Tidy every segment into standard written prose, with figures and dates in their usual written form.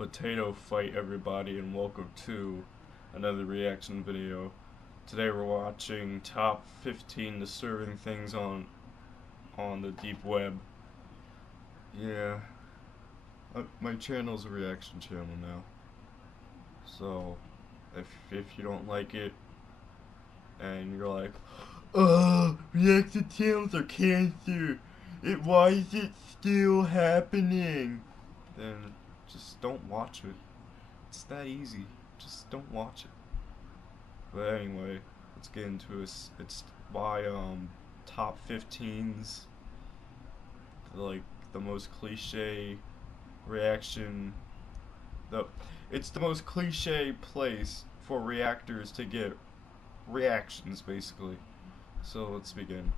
Potato Fight, everybody, and welcome to another reaction video. Today we're watching top 15 disturbing things on the deep web. Yeah, my channel's a reaction channel now, so if you don't like it and you're like, reaction channels are cancer, why is it still happening? Then just don't watch it. It's that easy. Just don't watch it. But anyway, let's get into it. It's by top 15s, like the most cliche reaction. It's the most cliche place for reactors to get reactions, basically. So let's begin.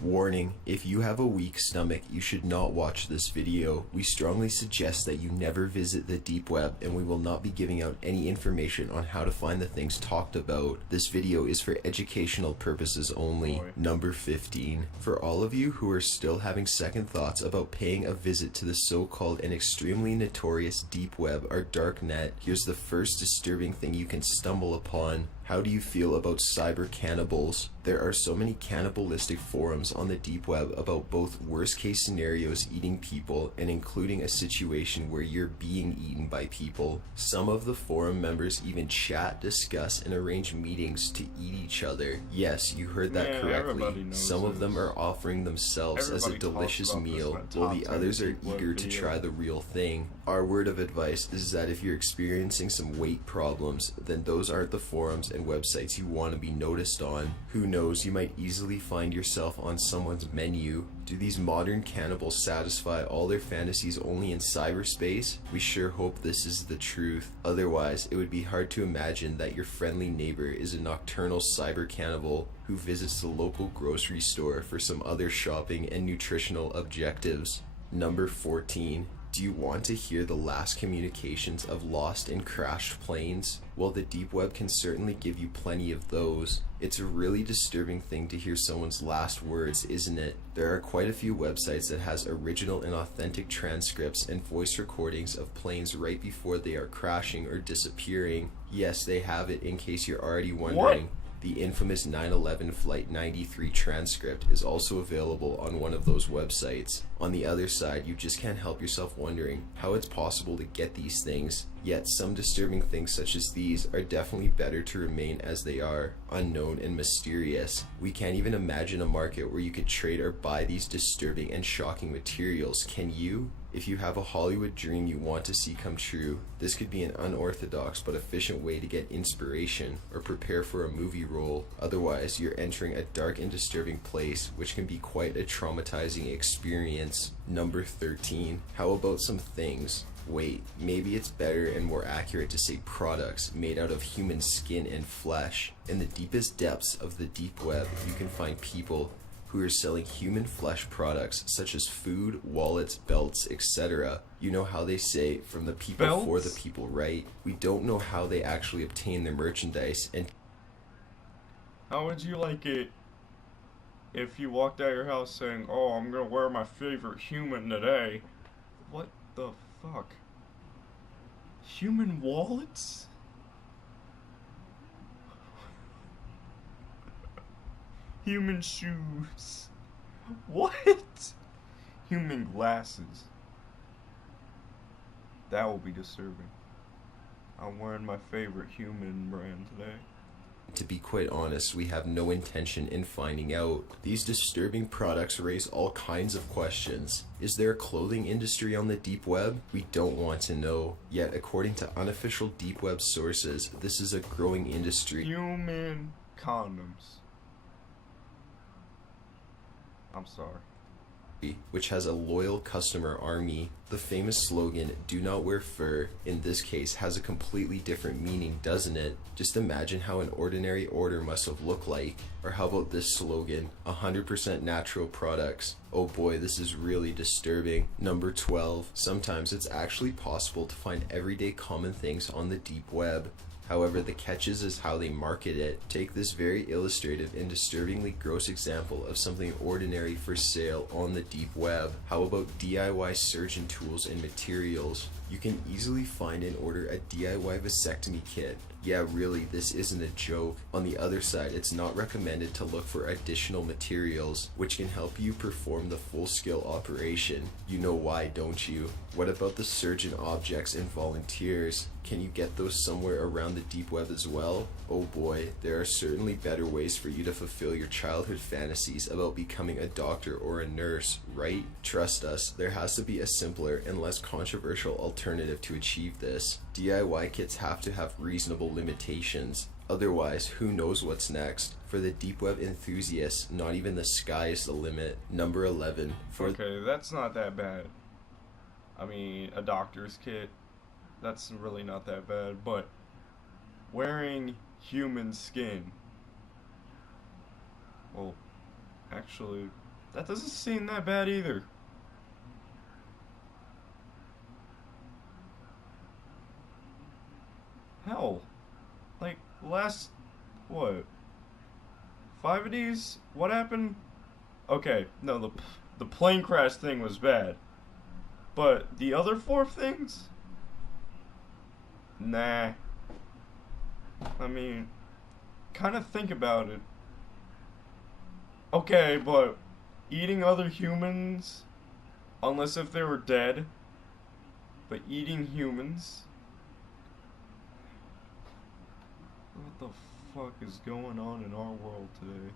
Warning, if you have a weak stomach, you should not watch this video. We strongly suggest that you never visit the deep web, and we will not be giving out any information on how to find the things talked about. This video is for educational purposes only. Number 15. For all of you who are still having second thoughts about paying a visit to the so-called and extremely notorious deep web or dark net, here's the first disturbing thing you can stumble upon. How do you feel about cyber cannibals? There are so many cannibalistic forums on the deep web about both worst case scenarios eating people and including a situation where you're being eaten by people. Some of the forum members even chat, discuss, and arrange meetings to eat each other. Yes, you heard that correctly. Some of them are offering themselves as a delicious meal, while the others are eager to try the real thing. Our word of advice is that if you're experiencing some weight problems, then those aren't the forums and websites you want to be noticed on. Who knows, you might easily find yourself on someone's menu. Do these modern cannibals satisfy all their fantasies only in cyberspace? We sure hope this is the truth. Otherwise, it would be hard to imagine that your friendly neighbor is a nocturnal cyber cannibal who visits the local grocery store for some other shopping and nutritional objectives. Number 14. Do you want to hear the last communications of lost and crashed planes? Well, the deep web can certainly give you plenty of those. It's a really disturbing thing to hear someone's last words, isn't it? There are quite a few websites that has original and authentic transcripts and voice recordings of planes right before they are crashing or disappearing. Yes, they have it, in case you're already wondering. What? The infamous 9/11 Flight 93 transcript is also available on one of those websites. On the other side, you just can't help yourself wondering how it's possible to get these things. Yet some disturbing things such as these are definitely better to remain as they are, unknown and mysterious. We can't even imagine a market where you could trade or buy these disturbing and shocking materials. Can you? If you have a Hollywood dream you want to see come true, this could be an unorthodox but efficient way to get inspiration or prepare for a movie role. Otherwise, you're entering a dark and disturbing place, which can be quite a traumatizing experience. Number 13. How about some things? Wait, maybe it's better and more accurate to say products made out of human skin and flesh. In the deepest depths of the deep web, you can find people who are selling human flesh products such as food, wallets, belts, etc. You know how they say, from the people for the people, right? We don't know how they actually obtain their merchandise. And how would you like it if you walked out of your house saying, "Oh, I'm gonna wear my favorite human today"? What the fuck? Human wallets? Human shoes. What? Human glasses. That will be disturbing. I'm wearing my favorite human brand today. To be quite honest, we have no intention in finding out. These disturbing products raise all kinds of questions. Is there a clothing industry on the deep web? We don't want to know. Yet, according to unofficial deep web sources, this is a growing industry. Human condoms. I'm sorry. Which has a loyal customer army. The famous slogan, "Do not wear fur," in this case has a completely different meaning, doesn't it? Just imagine how an ordinary order must have looked like. Or how about this slogan, 100% natural products? Oh boy, this is really disturbing. Number 12. Sometimes it's actually possible to find everyday common things on the deep web. However, the catches is how they market it. Take this very illustrative and disturbingly gross example of something ordinary for sale on the deep web. How about DIY surgeon tools and materials? You can easily find and order a DIY vasectomy kit. Yeah, really, this isn't a joke. On the other side, it's not recommended to look for additional materials, which can help you perform the full-scale operation. You know why, don't you? What about the surgeon objects and volunteers? Can you get those somewhere around the deep web as well? Oh boy, there are certainly better ways for you to fulfill your childhood fantasies about becoming a doctor or a nurse, right? Trust us, there has to be a simpler and less controversial alternative to achieve this. DIY kits have to have reasonable limitations. Otherwise, who knows what's next? For the deep web enthusiasts, not even the sky is the limit. Number 11. Okay, that's not that bad. I mean, a doctor's kit, that's really not that bad, but wearing human skin, well, actually, that doesn't seem that bad either. Hell, like, last, what, 5 of these? What happened? Okay, no, the plane crash thing was bad. But the other 4 things? Nah. I mean, kind of think about it. Okay, but eating other humans, unless if they were dead, but eating humans? What the fuck is going on in our world today?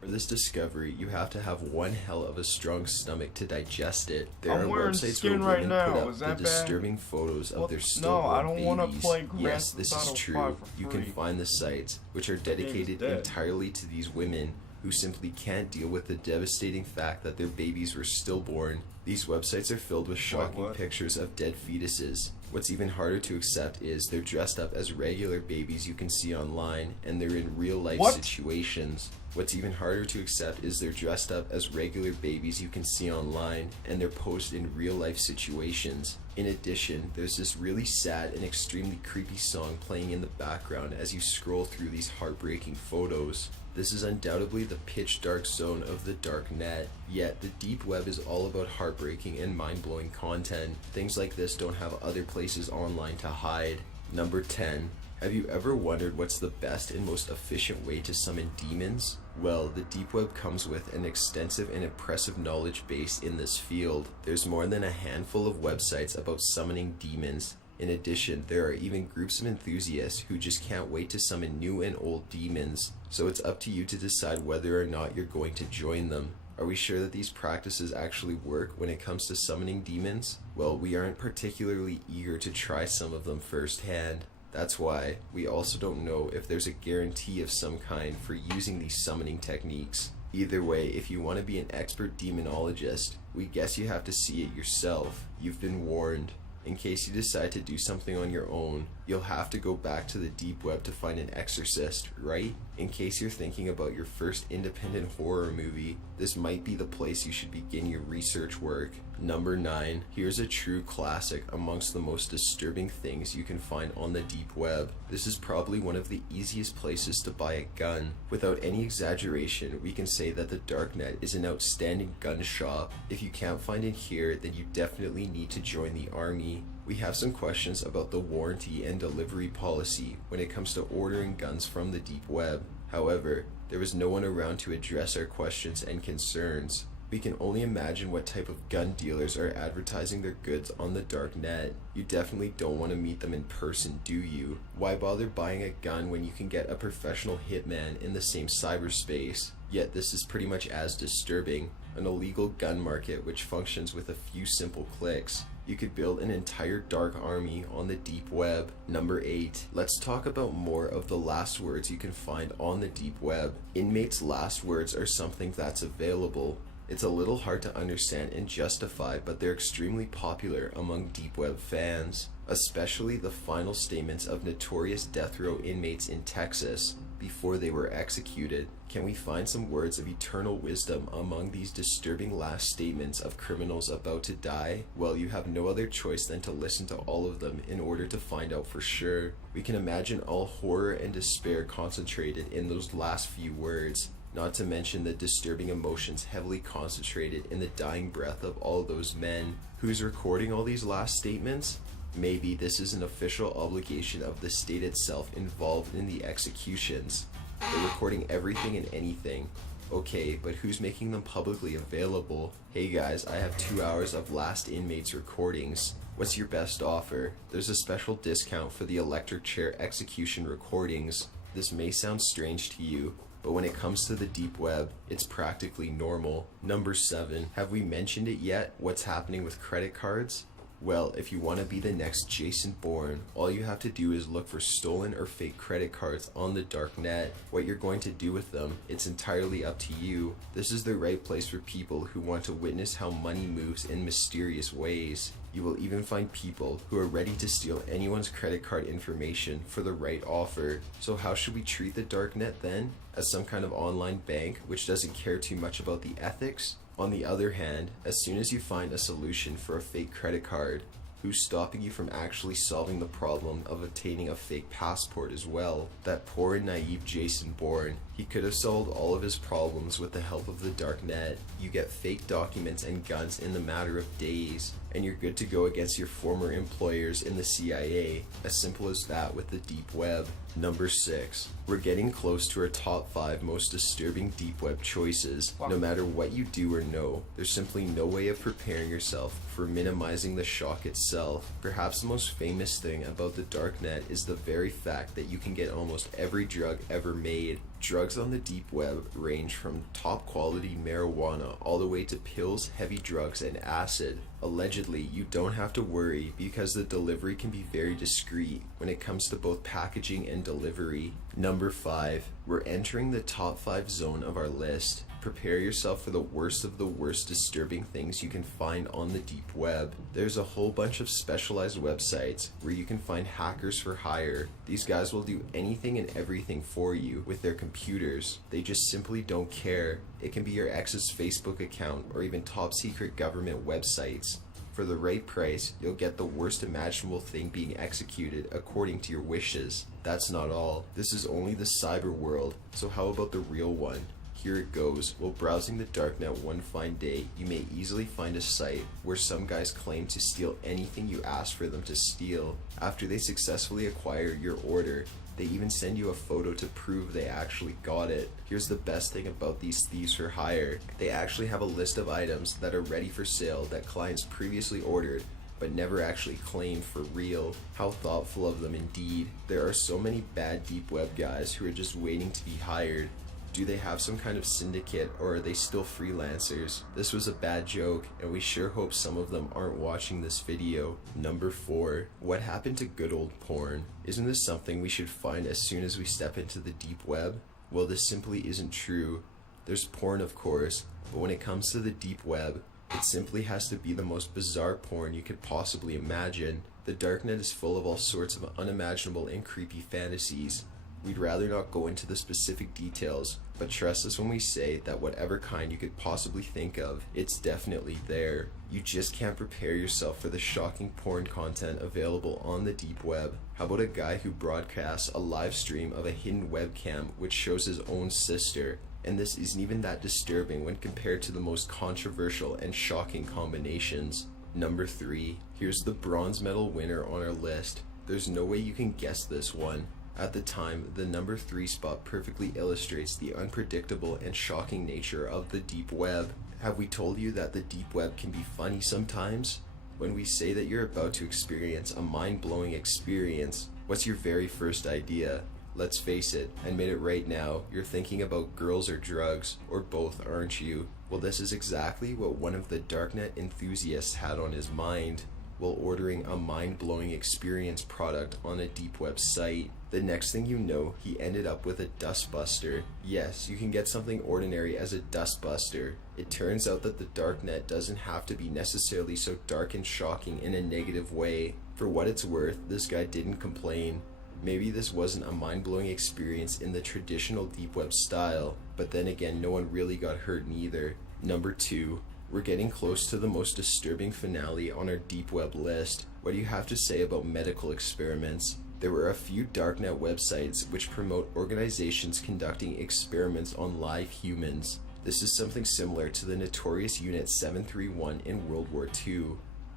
For this discovery, you have to have one hell of a strong stomach to digest it. There I'm are wearing websites skin where right women now. put up Is the that bad? disturbing photos of What? their No, stillborn I don't wanna babies. play Grand Yes, this Theft is Auto true. 5 for You can free. find the sites, which are game's dedicated dead. entirely to these women who simply can't deal with the devastating fact that their babies were stillborn. These websites are filled with shocking what? pictures of dead fetuses. What's even harder to accept is they're dressed up as regular babies you can see online, and they're in real life What? situations. What's even harder to accept is they're dressed up as regular babies you can see online, and they're posed in real life situations. In addition, there's this really sad and extremely creepy song playing in the background as you scroll through these heartbreaking photos. This is undoubtedly the pitch dark zone of the dark net, yet the deep web is all about heartbreaking and mind-blowing content. Things like this don't have other places online to hide. Number 10. Have you ever wondered what's the best and most efficient way to summon demons? Well, the deep web comes with an extensive and impressive knowledge base in this field. There's more than a handful of websites about summoning demons. In addition, there are even groups of enthusiasts who just can't wait to summon new and old demons. So it's up to you to decide whether or not you're going to join them. Are we sure that these practices actually work when it comes to summoning demons? Well, we aren't particularly eager to try some of them firsthand. That's why we also don't know if there's a guarantee of some kind for using these summoning techniques. Either way, if you want to be an expert demonologist, we guess you have to see it yourself. You've been warned. In case you decide to do something on your own, you'll have to go back to the deep web to find an exorcist, right? In case you're thinking about your first independent horror movie, this might be the place you should begin your research work. Number 9. Here's a true classic amongst the most disturbing things you can find on the deep web. This is probably one of the easiest places to buy a gun. Without any exaggeration, we can say that the darknet is an outstanding gun shop. If you can't find it here, then you definitely need to join the army. We have some questions about the warranty and delivery policy when it comes to ordering guns from the deep web. However, there was no one around to address our questions and concerns. We can only imagine what type of gun dealers are advertising their goods on the dark net. You definitely don't want to meet them in person, do you? Why bother buying a gun when you can get a professional hitman in the same cyberspace? Yet this is pretty much as disturbing. An illegal gun market which functions with a few simple clicks. You could build an entire dark army on the deep web. Number 8. Let's talk about more of the last words you can find on the deep web. Inmates' last words are something that's available. It's a little hard to understand and justify, but they're extremely popular among deep web fans, especially the final statements of notorious death row inmates in Texas before they were executed. Can we find some words of eternal wisdom among these disturbing last statements of criminals about to die? Well, you have no other choice than to listen to all of them in order to find out for sure. We can imagine all horror and despair concentrated in those last few words. not to mention the disturbing emotions heavily concentrated in the dying breath of all those men. Who's recording all these last statements? Maybe this is an official obligation of the state itself involved in the executions. They're recording everything and anything. Okay, but who's making them publicly available? Hey guys, I have 2 hours of last inmates recordings. What's your best offer? There's a special discount for the electric chair execution recordings. This may sound strange to you, but when it comes to the deep web, it's practically normal. Number 7, have we mentioned it yet? What's happening with credit cards? Well, if you want to be the next Jason Bourne, all you have to do is look for stolen or fake credit cards on the dark net. What you're going to do with them, it's entirely up to you. This is the right place for people who want to witness how money moves in mysterious ways. You will even find people who are ready to steal anyone's credit card information for the right offer. So how should we treat the dark net then? As some kind of online bank which doesn't care too much about the ethics? On the other hand, as soon as you find a solution for a fake credit card, who's stopping you from actually solving the problem of obtaining a fake passport as well? That poor and naive Jason Bourne, he could have solved all of his problems with the help of the dark net. You get fake documents and guns in the matter of days, and you're good to go against your former employers in the CIA. As simple as that with the deep web. Number 6. We're getting close to our top 5 most disturbing deep web choices. No matter what you do or know, there's simply no way of preparing yourself for minimizing the shock itself. Perhaps the most famous thing about the darknet is the very fact that you can get almost every drug ever made. Drugs on the deep web range from top quality marijuana all the way to pills, heavy drugs, and acid. Allegedly, you don't have to worry because the delivery can be very discreet when it comes to both packaging and delivery. Number 5. We're entering the top 5 zone of our list. Prepare yourself for the worst of the worst disturbing things you can find on the deep web. There's a whole bunch of specialized websites where you can find hackers for hire. These guys will do anything and everything for you with their computers. They just simply don't care. It can be your ex's Facebook account or even top secret government websites. For the right price, you'll get the worst imaginable thing being executed according to your wishes. That's not all. This is only the cyber world, so how about the real one? Here it goes. While browsing the darknet one fine day, you may easily find a site where some guys claim to steal anything you ask for them to steal. After they successfully acquire your order, they even send you a photo to prove they actually got it. Here's the best thing about these thieves for hire. They actually have a list of items that are ready for sale that clients previously ordered but never actually claimed for real. How thoughtful of them indeed. There are so many bad deep web guys who are just waiting to be hired. Do they have some kind of syndicate, or are they still freelancers? This was a bad joke, and we sure hope some of them aren't watching this video. Number 4. What happened to good old porn? Isn't this something we should find as soon as we step into the deep web? Well, this simply isn't true. There's porn, of course, but when it comes to the deep web, it simply has to be the most bizarre porn you could possibly imagine. The darknet is full of all sorts of unimaginable and creepy fantasies. We'd rather not go into the specific details, but trust us when we say that whatever kind you could possibly think of, it's definitely there. You just can't prepare yourself for the shocking porn content available on the deep web. How about a guy who broadcasts a live stream of a hidden webcam which shows his own sister? And this isn't even that disturbing when compared to the most controversial and shocking combinations. Number 3. Here's the bronze medal winner on our list. There's no way you can guess this one. At the time, the number 3 spot perfectly illustrates the unpredictable and shocking nature of the deep web. Have we told you that the deep web can be funny sometimes? When we say that you're about to experience a mind-blowing experience, what's your very first idea? Let's face it, admit it right now, you're thinking about girls or drugs, or both, aren't you? Well, this is exactly what one of the darknet enthusiasts had on his mind while ordering a mind-blowing experience product on a deep web site. The next thing you know, he ended up with a dustbuster. Yes, you can get something ordinary as a dustbuster. It turns out that the darknet doesn't have to be necessarily so dark and shocking in a negative way. For what it's worth, this guy didn't complain. Maybe this wasn't a mind-blowing experience in the traditional deep web style, but then again, no one really got hurt neither. Number 2. We're getting close to the most disturbing finale on our deep web list. What do you have to say about medical experiments? There are a few darknet websites which promote organizations conducting experiments on live humans. This is something similar to the notorious Unit 731 in World War II.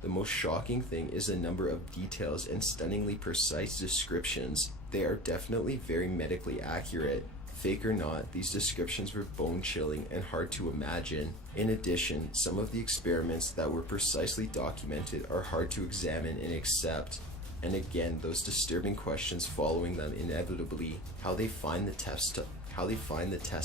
The most shocking thing is the number of details and stunningly precise descriptions. They are definitely very medically accurate. Fake or not, these descriptions were bone-chilling and hard to imagine. In addition, some of the experiments that were precisely documented are hard to examine and accept. And again, those disturbing questions following them inevitably: how they find the test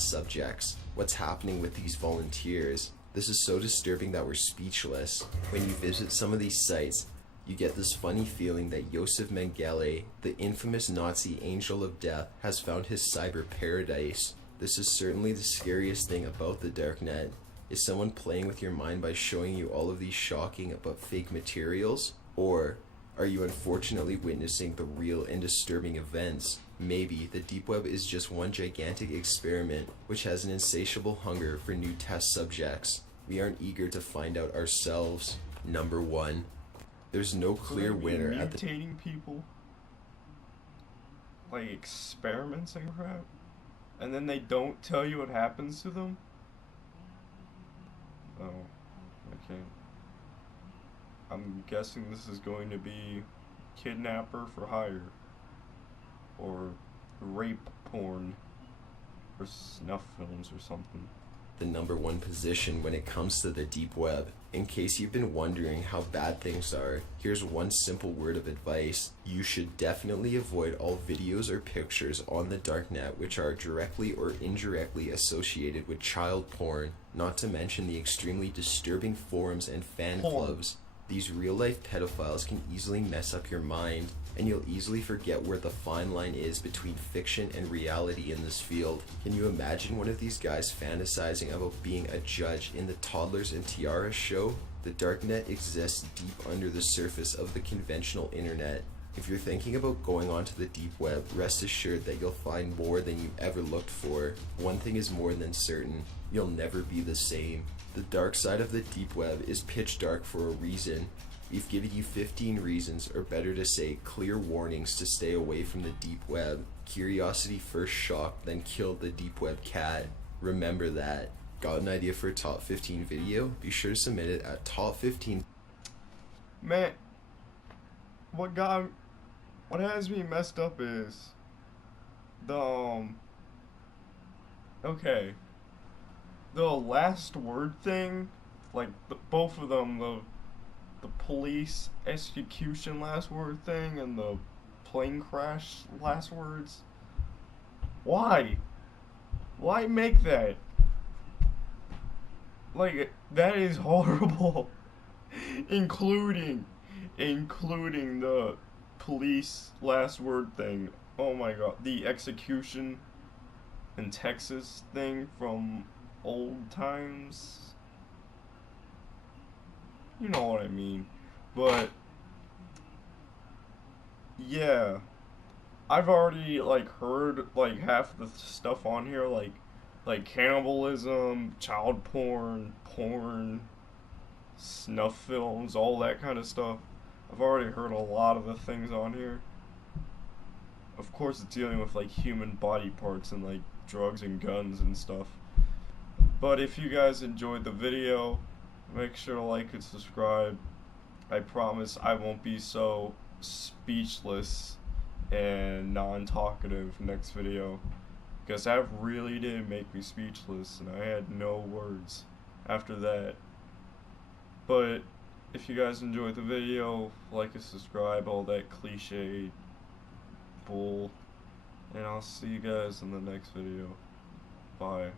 subjects, what's happening with these volunteers. This is so disturbing that we're speechless. When you visit some of these sites, you get this funny feeling that Josef Mengele, the infamous Nazi angel of death, has found his cyber paradise. This is certainly the scariest thing about the darknet. Is someone playing with your mind by showing you all of these shocking but fake materials? Or are you unfortunately witnessing the real and disturbing events? Maybe the deep web is just one gigantic experiment which has an insatiable hunger for new test subjects. We aren't eager to find out ourselves. Number 1. There's no clear winner at the... Mutating people? Like experiments and crap? And then they don't tell you what happens to them? Oh, okay. I'm guessing this is going to be kidnapper for hire, or rape porn, or snuff films or something. The number 1 position when it comes to the deep web. In case you've been wondering how bad things are, here's one simple word of advice. You should definitely avoid all videos or pictures on the darknet which are directly or indirectly associated with child porn, not to mention the extremely disturbing forums and fan clubs. These real-life pedophiles can easily mess up your mind, and you'll easily forget where the fine line is between fiction and reality in this field. Can you imagine one of these guys fantasizing about being a judge in the Toddlers and Tiaras show? The darknet exists deep under the surface of the conventional internet. If you're thinking about going onto the deep web, rest assured that you'll find more than you ever looked for. One thing is more than certain: you'll never be the same. The dark side of the deep web is pitch dark for a reason. We've given you 15 reasons, or better to say, clear warnings to stay away from the deep web. Curiosity first shocked, then killed the deep web cat. Remember that. Got an idea for a top 15 video? Be sure to submit it at top 15. Man, what has me messed up is okay, the last word thing, like both of them, the police execution last word thing and the plane crash last words. Why make that? Like, that is horrible. including the police last word thing. Oh my god, the execution in Texas thing from old times. You know what I mean. But yeah, I've already heard half the stuff on here, like cannibalism, child porn, snuff films, all that kind of stuff. I've already heard a lot of the things on here. Of course, it's dealing with human body parts and drugs and guns and stuff. But if you guys enjoyed the video, make sure to like and subscribe. I promise I won't be so speechless and non-talkative next video, because that really did make me speechless and I had no words after that. But if you guys enjoyed the video, like and subscribe, all that cliche bull, and I'll see you guys in the next video. Bye.